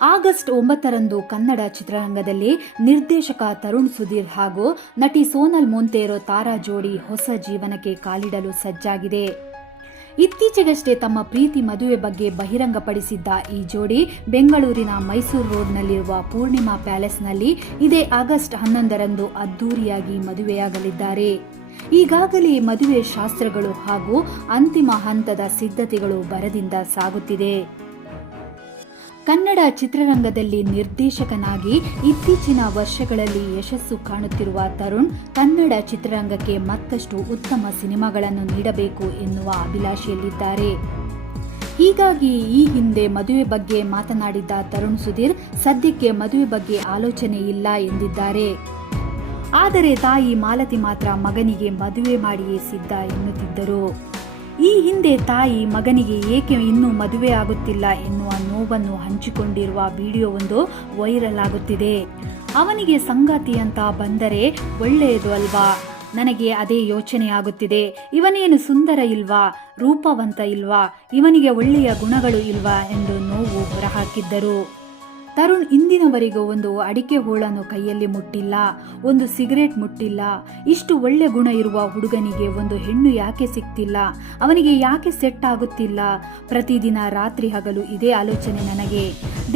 August ಒಂಬತ್ತರಂದು ಕನ್ನಡ ಚಿತ್ರರಂಗದಲ್ಲಿ ನಿರ್ದೇಶಕ ತರುಣ್ ಸುಧೀರ್ ಹಾಗೂ ನಟಿ ಸೋನಲ್ ಮೊಂತೇರೋ ತಾರಾ ಜೋಡಿ ಹೊಸ ಜೀವನಕ್ಕೆ ಕಾಲಿಡಲು ಸಜ್ಜಾಗಿದೆ. ಇತ್ತೀಚೆಗಷ್ಟೇ ತಮ್ಮ ಪ್ರೀತಿ ಮದುವೆ ಬಗ್ಗೆ ಬಹಿರಂಗಪಡಿಸಿದ್ದ ಈ ಜೋಡಿ ಬೆಂಗಳೂರಿನ ಮೈಸೂರು ರೋಡ್ನಲ್ಲಿರುವ ಪೂರ್ಣಿಮಾ ಪ್ಯಾಲೇಸ್ನಲ್ಲಿ ಇದೇ ಆಗಸ್ಟ್ ಹನ್ನೊಂದರಂದು ಅದ್ದೂರಿಯಾಗಿ ಮದುವೆಯಾಗಲಿದ್ದಾರೆ. ಈಗಾಗಲೇ ಮದುವೆ ಶಾಸ್ತ್ರಗಳು ಹಾಗೂ ಅಂತಿಮ ಹಂತದ ಸಿದ್ಧತೆಗಳು ಭರದಿಂದ ಸಾಗುತ್ತಿದೆ. ಕನ್ನಡ ಚಿತ್ರರಂಗದಲ್ಲಿ ನಿರ್ದೇಶಕನಾಗಿ ಇತ್ತೀಚಿನ ವರ್ಷಗಳಲ್ಲಿ ಯಶಸ್ಸು ಕಾಣುತ್ತಿರುವ ತರುಣ್ ಕನ್ನಡ ಚಿತ್ರರಂಗಕ್ಕೆ ಮತ್ತಷ್ಟು ಉತ್ತಮ ಸಿನಿಮಾಗಳನ್ನು ನೀಡಬೇಕು ಎನ್ನುವ ಅಭಿಲಾಷೆಯಲ್ಲಿದ್ದಾರೆ. ಹೀಗಾಗಿ ಈ ಹಿಂದೆ ಮದುವೆ ಬಗ್ಗೆ ಮಾತನಾಡಿದ್ದ ತರುಣ್ ಸುಧೀರ್ ಸದ್ಯಕ್ಕೆ ಮದುವೆ ಬಗ್ಗೆ ಆಲೋಚನೆ ಇಲ್ಲ ಎಂದಿದ್ದಾರೆ. ಆದರೆ ತಾಯಿ ಮಾಲತಿ ಮಾತ್ರ ಮಗನಿಗೆ ಮದುವೆ ಮಾಡಿಯೇ ಸಿದ್ಧ ಎನ್ನುತ್ತಿದ್ದರು. ಈ ಹಿಂದೆ ತಾಯಿ ಮಗನಿಗೆ ಏಕೆ ಇನ್ನೂ ಮದುವೆ ಆಗುತ್ತಿಲ್ಲ ಎನ್ನುವ ನೋವನ್ನು ಹಂಚಿಕೊಂಡಿರುವ ವಿಡಿಯೋವೊಂದು ವೈರಲ್ ಆಗುತ್ತಿದೆ. ಅವನಿಗೆ ಸಂಗಾತಿ ಅಂತ ಬಂದರೆ ಒಳ್ಳೆಯದು ಅಲ್ವಾ? ನನಗೆ ಅದೇ ಯೋಚನೆ ಆಗುತ್ತಿದೆ. ಇವನೇನು ಸುಂದರ ಇಲ್ವಾ? ರೂಪವಂತ ಇಲ್ವಾ? ಇವನಿಗೆ ಒಳ್ಳೆಯ ಗುಣಗಳು ಇಲ್ವಾ? ಎಂದು ನೋವು ಹೊರಹಾಕಿದ್ದರು. ತರುಣ್ ಇಂದಿನವರೆಗೂ ಒಂದು ಅಡಿಕೆ ಹೋಳನ್ನು ಕೈಯಲ್ಲಿ ಮುಟ್ಟಿಲ್ಲ, ಒಂದು ಸಿಗರೇಟ್ ಮುಟ್ಟಿಲ್ಲ. ಇಷ್ಟು ಒಳ್ಳೆ ಗುಣ ಇರುವ ಹುಡುಗನಿಗೆ ಒಂದು ಹೆಣ್ಣು ಯಾಕೆ ಸಿಗ್ತಿಲ್ಲ ಅವನಿಗೆ ಯಾಕೆ ಸೆಟ್ ಆಗುತ್ತಿಲ್ಲ? ಪ್ರತಿದಿನ ರಾತ್ರಿ ಹಗಲು ಇದೇ ಆಲೋಚನೆ ನನಗೆ.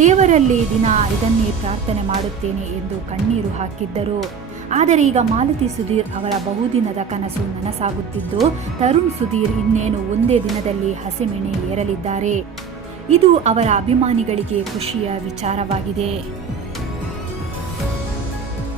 ದೇವರಲ್ಲಿ ದಿನ ಇದನ್ನೇ ಪ್ರಾರ್ಥನೆ ಮಾಡುತ್ತೇನೆ ಎಂದು ಕಣ್ಣೀರು ಹಾಕಿದ್ದರು. ಆದರೆ ಈಗ ಮಾಲತಿ ಸುಧೀರ್ ಅವರ ಬಹುದಿನದ ಕನಸು ನನಸಾಗುತ್ತಿದ್ದು, ತರುಣ್ ಸುಧೀರ್ ಇನ್ನೇನು ಒಂದೇ ದಿನದಲ್ಲಿ ಹಸೆಮೆಣೆ ಏರಲಿದ್ದಾರೆ. ಇದು ಅವರ ಅಭಿಮಾನಿಗಳಿಗೆ ಖುಷಿಯ ವಿಚಾರವಾಗಿದೆ.